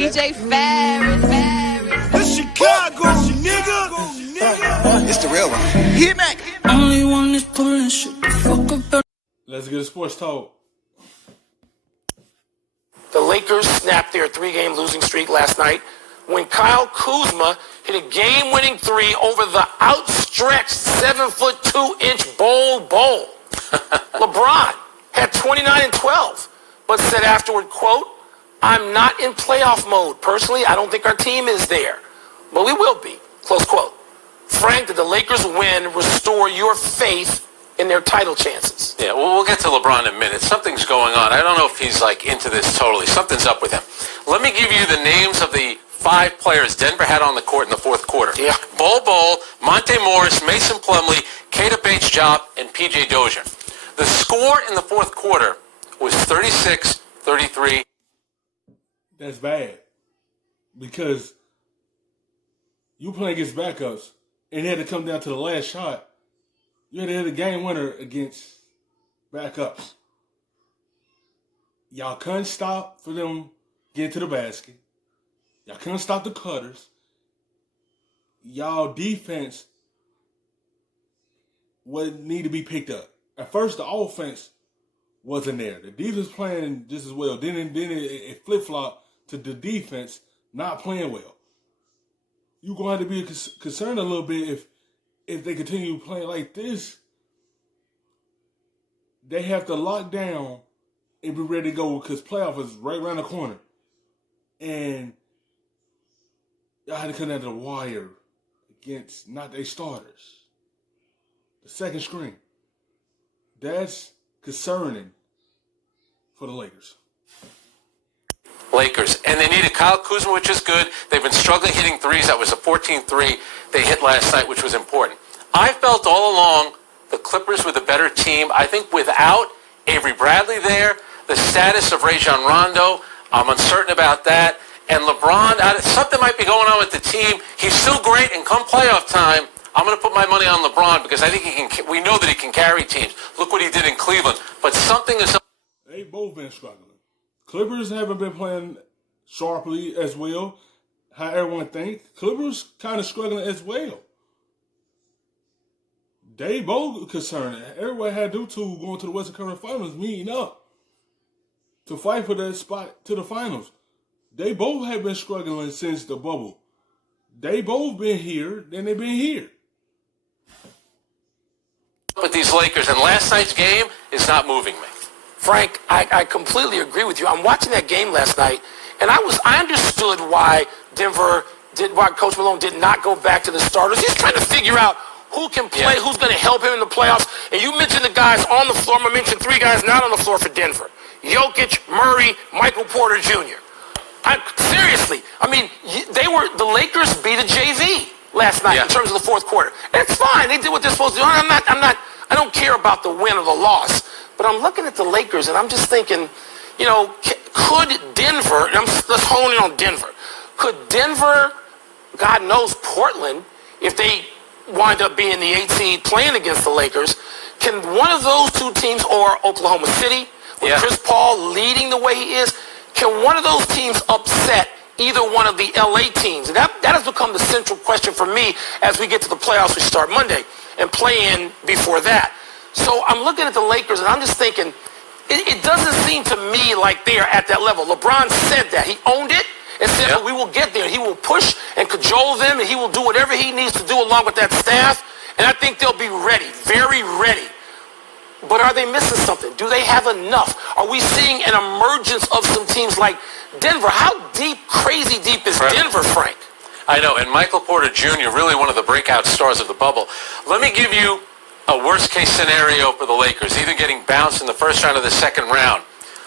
DJ Ferris. The Chicago, nigga. It's the real one. Hit me. Only one is pulling shit the fuck up. Let's get a sports talk. The Lakers snapped their 3-game losing streak last night when Kyle Kuzma hit a game-winning three over the outstretched 7'2" bowl. LeBron had 29 and 12, but said afterward, quote, "I'm not in playoff mode. Personally, I don't think our team is there, but we will be," close quote. Frank, did the Lakers win restore your faith in their title chances? Yeah, well, we'll get to LeBron in a minute. Something's going on. I don't know if he's, into this totally. Something's up with him. Let me give you the names of the 5 players Denver had on the court in the fourth quarter. Yeah. Bol, Monte Morris, Mason Plumlee, Keita Bates-Diop, and P.J. Dozier. The score in the fourth quarter was 36-33. That's bad. Because you playing against backups and it had to come down to the last shot. You had to hit a game winner against backups. Y'all couldn't stop for them getting to the basket. Y'all couldn't stop the cutters. Y'all defense would need to be picked up. At first, the offense wasn't there. The defense playing just as well. Then it flip-flopped to the defense not playing well. You're going to have to be concerned a little bit if they continue playing like this. They have to lock down and be ready to go because playoff is right around the corner. And y'all had to come down to the wire against not their starters. The second string. That's concerning for the Lakers. And they needed Kyle Kuzma, which is good. They've been struggling hitting threes. That was a 14-3 they hit last night, which was important. I felt all along the Clippers were the better team. I think without Avery Bradley there, the status of Rajon Rondo, I'm uncertain about that. And LeBron, something might be going on with the team. He's still great, and come playoff time, I'm going to put my money on LeBron because I think he can. We know that he can carry teams. Look what he did in Cleveland. But something is. They both been struggling. Clippers haven't been playing sharply as well, how everyone thinks. Clippers kind of struggling as well. They both concerned. Everybody had them two going to the Western Conference Finals, meeting up to fight for that spot to the finals. They both have been struggling since the bubble. They both been here, then they've been here. With these Lakers, and last night's game is not moving me. Frank, I completely agree with you. I'm watching that game last night, and I understood why Coach Malone did not go back to the starters. He's trying to figure out who can play, who's going to help him in the playoffs. And you mentioned the guys on the floor. I'm going to mention 3 guys not on the floor for Denver. Jokic, Murray, Michael Porter Jr. Seriously, the Lakers beat a JV last night in terms of the fourth quarter. It's fine. They did what they're supposed to do. I don't care about the win or the loss. But I'm looking at the Lakers, and I'm just thinking, could Denver, let's hone in on Denver. Could Denver, God knows Portland, if they wind up being the 8th seed playing against the Lakers, can one of those 2 teams, or Oklahoma City, with Chris Paul leading the way he is, can one of those teams upset either one of the LA teams? And that has become the central question for me as we get to the playoffs, which start Monday, and play in before that. So I'm looking at the Lakers, and I'm just thinking, it doesn't seem to me like they are at that level. LeBron said that. He owned it and said, we will get there. He will push and cajole them, and he will do whatever he needs to do along with that staff. And I think they'll be ready, very ready. But are they missing something? Do they have enough? Are we seeing an emergence of some teams like Denver? How deep, crazy deep is Denver, Frank? I know, and Michael Porter Jr., really one of the breakout stars of the bubble. Let me give you a worst-case scenario for the Lakers, either getting bounced in the first round or the second round.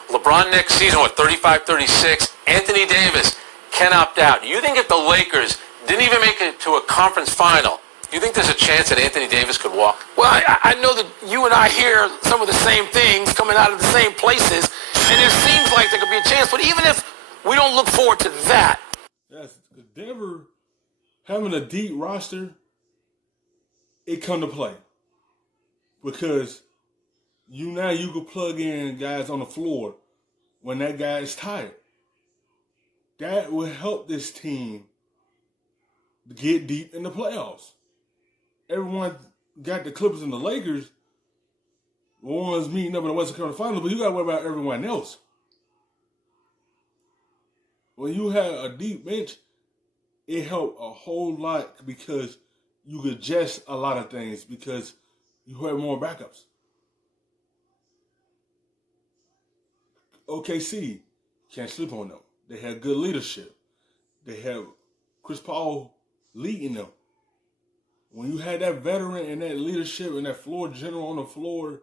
LeBron next season, 35-36. Anthony Davis can opt out. You think if the Lakers didn't even make it to a conference final, you think there's a chance that Anthony Davis could walk? Well, I know that you and I hear some of the same things coming out of the same places, and it seems like there could be a chance. But even if we don't look forward to that. Yes, Denver having a deep roster, it come to play. Because you can plug in guys on the floor when that guy is tired. that will help this team get deep in the playoffs. Everyone got the Clippers and the Lakers, the ones meeting up in the Western Conference Finals, but you got to worry about everyone else. When you have a deep bench, it helped a whole lot because you could adjust a lot of things because you have more backups. OKC, can't sleep on them. They have good leadership. They have Chris Paul leading them. When you had that veteran and that leadership and that floor general on the floor,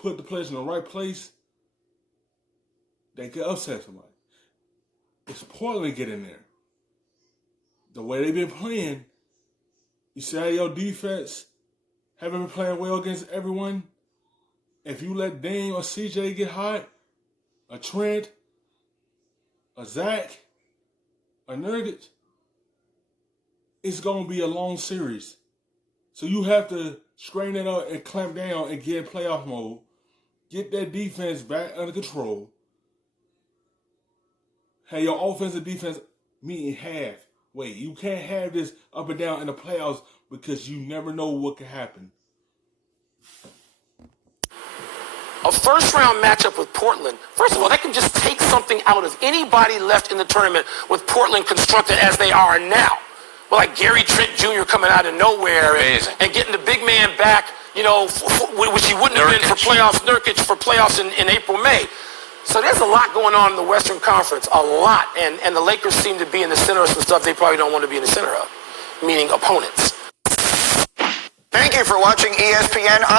put the players in the right place, they could upset somebody. It's Portland get in there. The way they've been playing, you see how your defense haven't been playing well against everyone. If you let Dame or CJ get hot, a Trent, a Zach, a Nurkic, it's going to be a long series. So you have to strain it up and clamp down and get in playoff mode. Get that defense back under control. Have your offense and defense meeting halfway. You can't have this up and down in the playoffs because you never know what could happen. A first-round matchup with Portland, first of all, that can just take something out of anybody left in the tournament with Portland constructed as they are now. Well, like Gary Trent Jr. coming out of nowhere and getting the big man back, you know, which he wouldn't have been for playoffs, Nurkic for playoffs in April, May. So there's a lot going on in the Western Conference, a lot. And the Lakers seem to be in the center of some stuff they probably don't want to be in the center of, meaning opponents. Thank you for watching ESPN on